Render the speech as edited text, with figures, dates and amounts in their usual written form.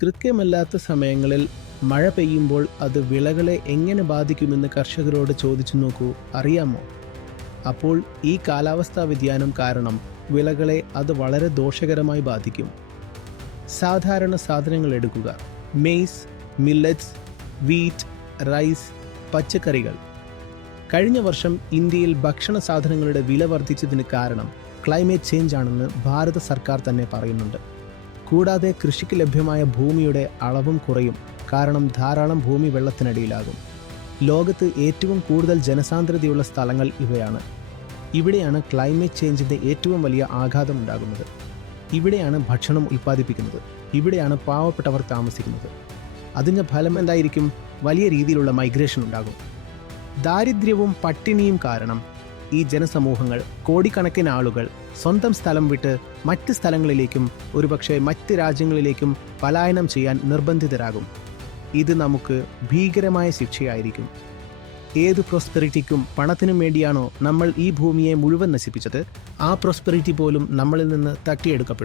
കൃത്യമല്ലാത്ത സമയങ്ങളിൽ മഴ പെയ്യുമ്പോൾ അത് വിളകളെ എങ്ങനെ ബാധിക്കുമെന്ന് കർഷകരോട് ചോദിച്ചു നോക്കൂ, അറിയാമോ? അപ്പോൾ ഈ കാലാവസ്ഥാ വ്യതിയാനം കാരണം വിളകളെ അത് വളരെ ദോഷകരമായി ബാധിക്കും. സാധാരണ സാധനങ്ങൾ എടുക്കുക: മെയ്സ്, മില്ലറ്റ്സ്, വീറ്റ്, റൈസ്, പച്ചക്കറികൾ. കഴിഞ്ഞ വർഷം ഇന്ത്യയിൽ ഭക്ഷണ സാധനങ്ങളുടെ വില വർദ്ധിച്ചതിന് കാരണം ക്ലൈമറ്റ് ചേഞ്ച് ആണെന്ന് ഭാരത സർക്കാർ തന്നെ പറയുന്നുണ്ട്. കൂടാതെ കൃഷിക്ക് ലഭ്യമായ ഭൂമിയുടെ അളവും കുറയും, കാരണം ധാരാളം ഭൂമി വെള്ളത്തിനടിയിലാകും. ലോകത്ത് ഏറ്റവും കൂടുതൽ ജനസാന്ദ്രതയുള്ള സ്ഥലങ്ങൾ ഇവയാണ്. ഇവിടെയാണ് ക്ലൈമറ്റ് ചേഞ്ചിൻ്റെ ഏറ്റവും വലിയ ആഘാതം ഉണ്ടാകുന്നത്. ഇവിടെയാണ് ഭക്ഷണം ഉൽപ്പാദിപ്പിക്കുന്നത്. ഇവിടെയാണ് പാവപ്പെട്ടവർ താമസിക്കുന്നത്. അതിൻ്റെ ഫലം എന്തായിരിക്കും? വലിയ രീതിയിലുള്ള മൈഗ്രേഷൻ ഉണ്ടാകും. ദാരിദ്ര്യവും പട്ടിണിയും കാരണം ഈ ജനസമൂഹങ്ങൾ, കോടിക്കണക്കിന് ആളുകൾ സ്വന്തം സ്ഥലം വിട്ട് മറ്റ് സ്ഥലങ്ങളിലേക്കും ഒരുപക്ഷെ മറ്റ് രാജ്യങ്ങളിലേക്കും പലായനം ചെയ്യാൻ നിർബന്ധിതരാകും. ഇത് നമുക്ക് ഭീകരമായ ശിക്ഷയായിരിക്കും. ഏത് പ്രോസ്പെറിറ്റിക്കും പണത്തിനും വേണ്ടിയാണോ നമ്മൾ ഈ ഭൂമിയെ മുഴുവൻ നശിപ്പിച്ചത്, ആ പ്രോസ്പെറിറ്റി പോലും നമ്മളിൽ നിന്ന് തട്ടിയെടുക്കപ്പെടും.